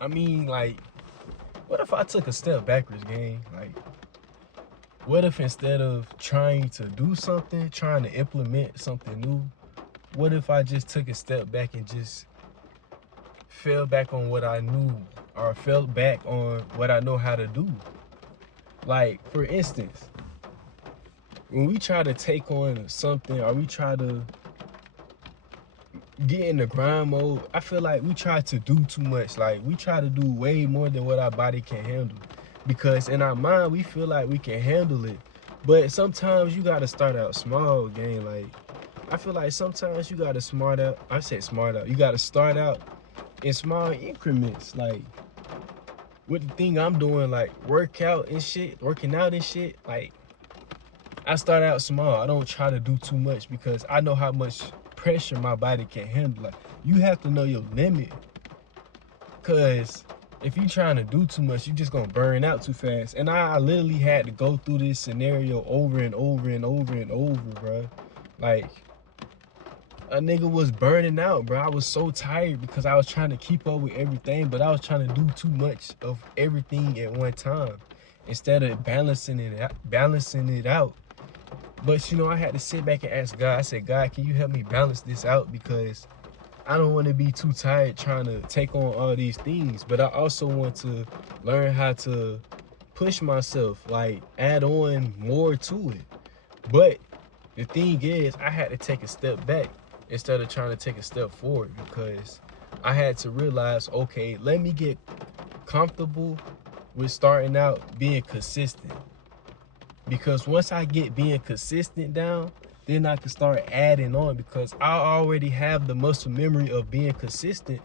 I mean, like, what if I took a step backwards, gang? Like, what if instead of trying to do something, trying to implement something new, what if I just took a step back and just fell back on what I knew or fell back on what I know how to do? Like, for instance, when we try to take on something or we try to get in the grind mode, I feel like we try to do too much. Like, we try to do way more than what our body can handle. Because in our mind, we feel like we can handle it. But sometimes you gotta start out small, gang. Like, I feel like sometimes you gotta smart out. You gotta start out in small increments. Like, with the thing I'm doing, like working out and shit, like I start out small. I don't try to do too much because I know how much pressure my body can handle. Like, you have to know your limit. Cause if you trying to do too much, you just gonna burn out too fast. And I literally had to go through this scenario over and over and over and over, bro. Like, a nigga was burning out, bro. I was so tired because I was trying to keep up with everything, but I was trying to do too much of everything at one time instead of balancing it out. But you know, I had to sit back and ask God. I said, God, can you help me balance this out? Because I don't want to be too tired trying to take on all these things, but I also want to learn how to push myself, like add on more to it. But the thing is, I had to take a step back instead of trying to take a step forward because I had to realize, okay, let me get comfortable with starting out being consistent. Because once I get being consistent down, then I can start adding on because I already have the muscle memory of being consistent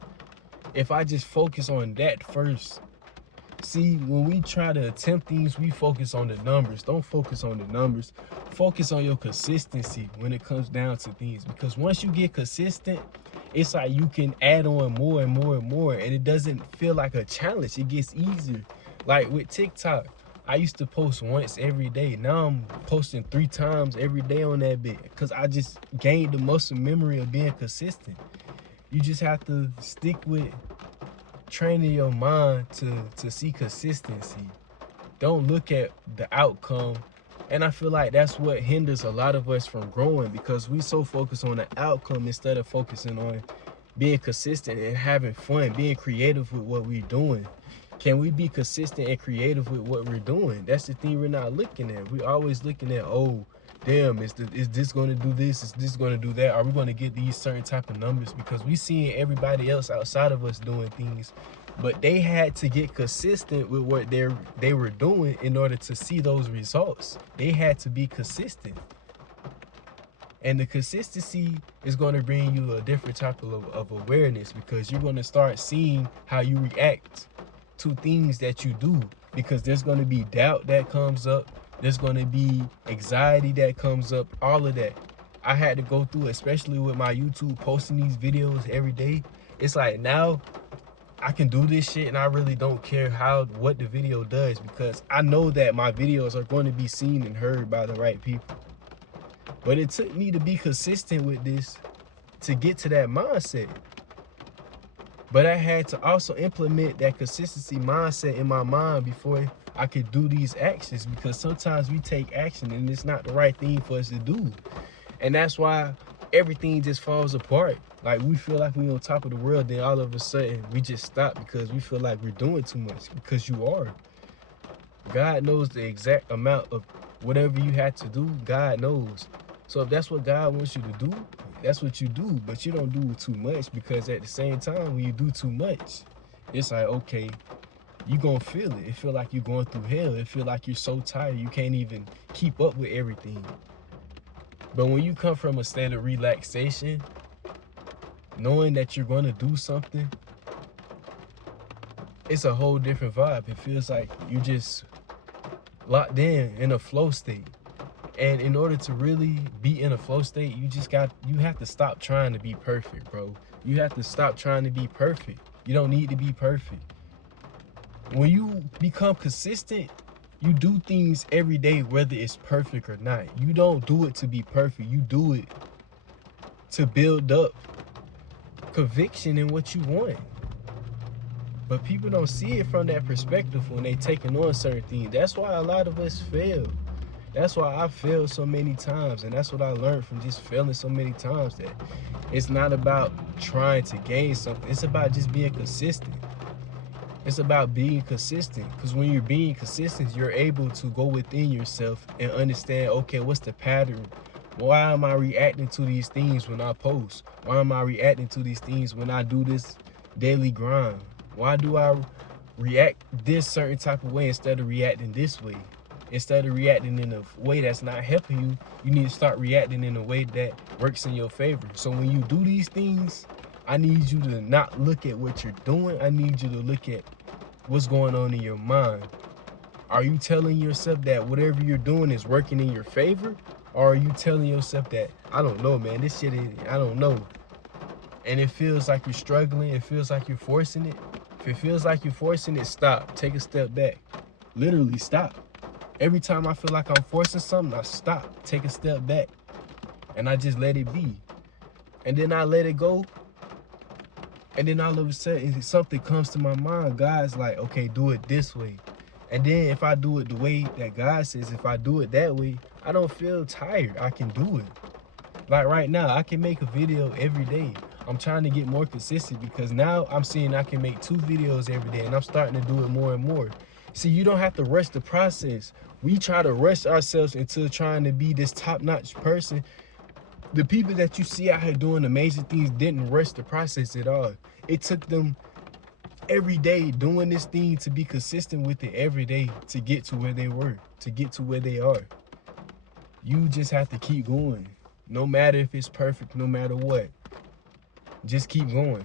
if I just focus on that first. See, when we try to attempt things, we focus on the numbers. Don't focus on the numbers. Focus on your consistency when it comes down to things. Because once you get consistent, it's like you can add on more and more and more. And it doesn't feel like a challenge. It gets easier. Like with TikTok, I used to post once every day. Now I'm posting 3 times every day on that bit. Because I just gained the muscle memory of being consistent. You just have to stick with training your mind to see consistency. Don't look at the outcome. And I feel like that's what hinders a lot of us from growing because we so focused on the outcome instead of focusing on being consistent and having fun, being creative with what we're doing. Can we be consistent and creative with what we're doing? That's the thing we're not looking at. We're always looking at, oh, damn, is this going to do this? Is this going to do that? Are we going to get these certain type of numbers? Because we seeing everybody else outside of us doing things, but they had to get consistent with what they were doing in order to see those results. They had to be consistent. And the consistency is going to bring you a different type of awareness because you're going to start seeing how you react to things that you do because there's going to be doubt that comes up. There's going to be anxiety that comes up, all of that. I had to go through, especially with my YouTube, posting these videos every day. It's like now I can do this shit and I really don't care what the video does because I know that my videos are going to be seen and heard by the right people. But it took me to be consistent with this to get to that mindset. But I had to also implement that consistency mindset in my mind before I could do these actions because sometimes we take action and it's not the right thing for us to do. And that's why everything just falls apart. Like we feel like we're on top of the world, then all of a sudden we just stop because we feel like we're doing too much because you are. God knows the exact amount of whatever you had to do, God knows. So if that's what God wants you to do, that's what you do. But you don't do it too much because at the same time, when you do too much, it's like, okay, you gonna feel it. It feel like you're going through hell. It feel like you're so tired you can't even keep up with everything. But when you come from a state of relaxation, knowing that you're gonna do something, it's a whole different vibe. It feels like you just locked in a flow state. And in order to really be in a flow state, you have to stop trying to be perfect, bro. You have to stop trying to be perfect. You don't need to be perfect. When you become consistent, you do things every day, whether it's perfect or not. You don't do it to be perfect. You do it to build up conviction in what you want. But people don't see it from that perspective when they taking on certain things. That's why a lot of us fail. That's why I failed so many times, and that's what I learned from just failing so many times, that it's not about trying to gain something. It's about just being consistent. It's about being consistent, because when you're being consistent, you're able to go within yourself and understand, okay, what's the pattern? Why am I reacting to these things when I post? Why am I reacting to these things when I do this daily grind? Why do I react this certain type of way instead of reacting this way? Instead of reacting in a way that's not helping you, you need to start reacting in a way that works in your favor. So when you do these things, I need you to not look at what you're doing. I need you to look at what's going on in your mind. Are you telling yourself that whatever you're doing is working in your favor? Or are you telling yourself that, I don't know, man, this shit is, I don't know. And it feels like you're struggling. It feels like you're forcing it. If it feels like you're forcing it, stop. Take a step back. Literally stop. Every time I feel like I'm forcing something, I stop. Take a step back. And I just let it be. And then I let it go. And then all of a sudden, something comes to my mind. God's like, okay, do it this way. And then if I do it the way that God says, if I do it that way, I don't feel tired. I can do it. Like right now, I can make a video every day. I'm trying to get more consistent, because now I'm seeing I can make 2 videos every day, and I'm starting to do it more and more. See, you don't have to rush the process. We try to rush ourselves into trying to be this top-notch person. The people that you see out here doing amazing things didn't rush the process at all. It took them every day doing this thing to be consistent with it every day to get to where they were, to get to where they are. You just have to keep going. No matter if it's perfect, no matter what. Just keep going.